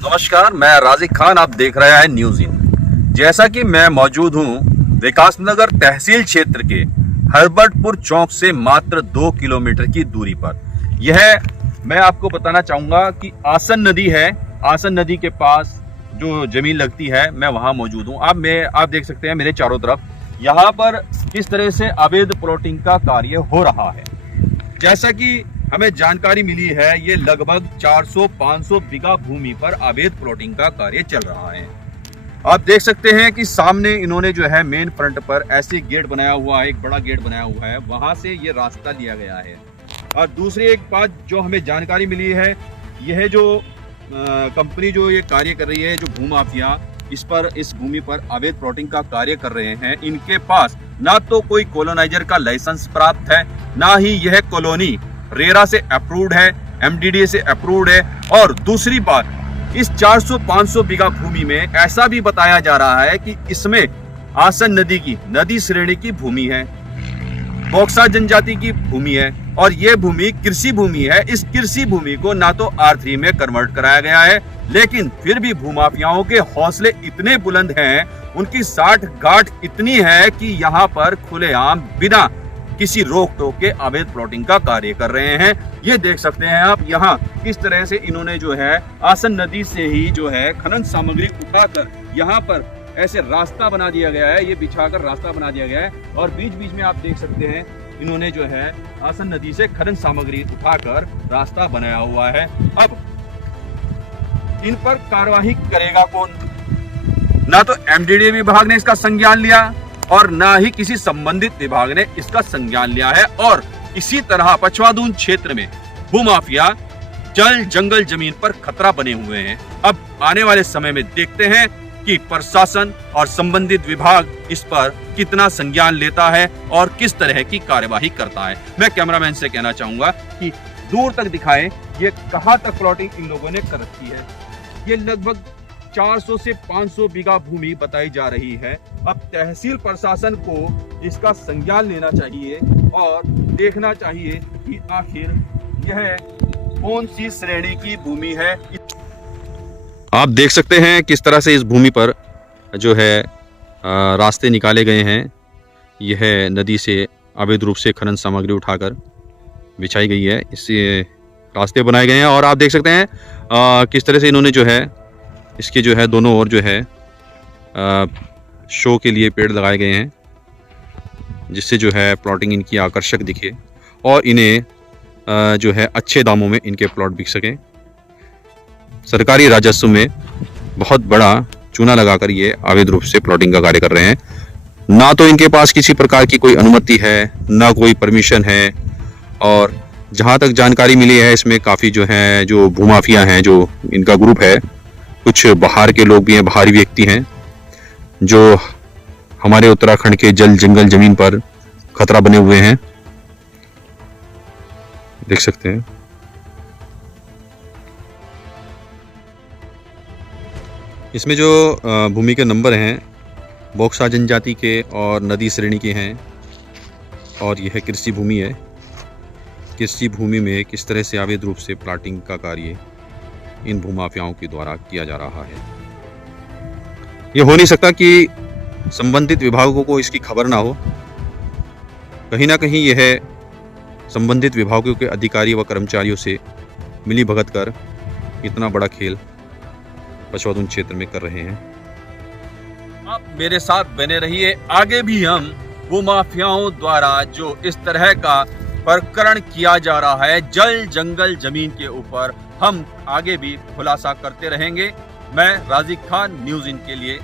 नमस्कार, मैं राजिक खान। आप देख रहे हैं न्यूज़ इन। जैसा कि मैं मौजूद हूं विकासनगर तहसील क्षेत्र के हरबर्टपुर चौक से मात्र 2 किलोमीटर की दूरी पर। यह मैं आपको बताना चाहूंगा कि आसन नदी है। आसन नदी के पास जो जमीन लगती है, मैं वहां मौजूद हूं। आप देख सकते हैं मेरे चारों तरफ यहाँ पर किस तरह से अवैध प्लॉटिंग का कार्य हो रहा है। जैसा कि हमें जानकारी मिली है, ये लगभग 400-500 बीघा भूमि पर अवैध प्लॉटिंग का कार्य चल रहा है। आप देख सकते हैं कि सामने इन्होंने जो है मेन फ्रंट पर ऐसे गेट बनाया हुआ है, एक बड़ा गेट बनाया हुआ है, वहां से ये रास्ता लिया गया है। और दूसरी एक बात जो हमें जानकारी मिली है, यह जो कंपनी जो ये कार्य कर रही है, जो भूमाफिया इस भूमि पर अवैध प्लॉटिंग का कार्य कर रहे हैं, इनके पास ना तो कोई कॉलोनाइजर का लाइसेंस प्राप्त है, ना ही यह कॉलोनी रेरा से अप्रूव्ड है, एमडीडीए से अप्रूव्ड है। और दूसरी बात, इस 400-500 बीघा भूमि में ऐसा भी बताया जा रहा है कि इसमें आसन नदी श्रेणी की भूमि है, बॉक्सा जनजाति की भूमि है, और यह भूमि कृषि भूमि है। इस कृषि भूमि को ना तो R3 में कन्वर्ट कराया गया है, लेकिन फिर भी भूमाफियाओं के हौसले इतने बुलंद हैं, उनकी साठ गांठ इतनी है कि यहाँ पर खुलेआम बिना किसी रोक टोक के अवैध प्लॉटिंग का कार्य कर रहे हैं। ये देख सकते हैं आप यहाँ किस तरह से इन्होंने जो है आसन नदी से ही जो है खनन सामग्री उठाकर यहाँ पर ऐसे रास्ता बना दिया गया है, ये बिछाकर रास्ता बना दिया गया है। और बीच बीच में आप देख सकते हैं इन्होंने जो है आसन नदी से खनन सामग्री उठाकर रास्ता बनाया हुआ है। अब इन पर कार्यवाही करेगा कौन? ना तो एमडीडीए विभाग ने इसका संज्ञान लिया और ना ही किसी संबंधित विभाग ने इसका संज्ञान लिया है। और इसी तरह पछवादून क्षेत्र में भूमाफिया जल जंगल जमीन पर खतरा बने हुए हैं। अब आने वाले समय में देखते हैं कि प्रशासन और संबंधित विभाग इस पर कितना संज्ञान लेता है और किस तरह की कार्यवाही करता है। मैं कैमरामैन से कहना चाहूंगा कि दूर तक दिखाएं ये कहां तक प्लॉटिंग इन लोगों ने कर रखी है। ये लगभग 400 से 500 बीघा भूमि बताई जा रही है। अब तहसील प्रशासन को इसका संज्ञान लेना चाहिए और देखना चाहिए कि आखिर यह कौन सी श्रेणी की भूमि है। आप देख सकते हैं किस तरह से इस भूमि पर जो है रास्ते निकाले गए हैं। यह नदी से अवैध रूप से खनन सामग्री उठाकर बिछाई गई है, इससे रास्ते बनाए गए हैं। और आप देख सकते हैं किस तरह से इन्होंने जो है इसके जो है दोनों ओर जो है शो के लिए पेड़ लगाए गए हैं, जिससे जो है प्लॉटिंग इनकी आकर्षक दिखे और इन्हें जो है अच्छे दामों में इनके प्लॉट बिक सकें। सरकारी राजस्व में बहुत बड़ा चूना लगाकर ये अवैध रूप से प्लॉटिंग का कार्य कर रहे हैं। ना तो इनके पास किसी प्रकार की कोई अनुमति है, ना कोई परमिशन है। और जहाँ तक जानकारी मिली है, इसमें काफ़ी जो है जो भूमाफिया हैं, जो इनका ग्रुप है, कुछ बाहर के लोग भी हैं, बाहरी व्यक्ति हैं, जो हमारे उत्तराखंड के जल जंगल जमीन पर खतरा बने हुए हैं। देख सकते हैं इसमें जो भूमि के नंबर हैं बॉक्सा जनजाति के और नदी श्रेणी के हैं। और यह कृषि भूमि है। कृषि भूमि में किस तरह से अवैध रूप से प्लॉटिंग का कार्य इन भूमाफियाओं के द्वारा किया जा रहा है। ये हो नहीं सकता कि संबंधित विभागों को इसकी खबर ना हो। कहीं ना कहीं यह संबंधित विभागों के अधिकारी व कर्मचारियों से मिली भगत कर इतना बड़ा खेल पछवादून क्षेत्र में कर रहे हैं। आप मेरे साथ बने रहिए, आगे भी हम भूमाफियाओं द्वारा जो इस तरह का प्रकरण किया जा रहा है जल जंगल जमीन के ऊपर, हम आगे भी खुलासा करते रहेंगे। मैं राजिक खान, न्यूज़ इन के लिए।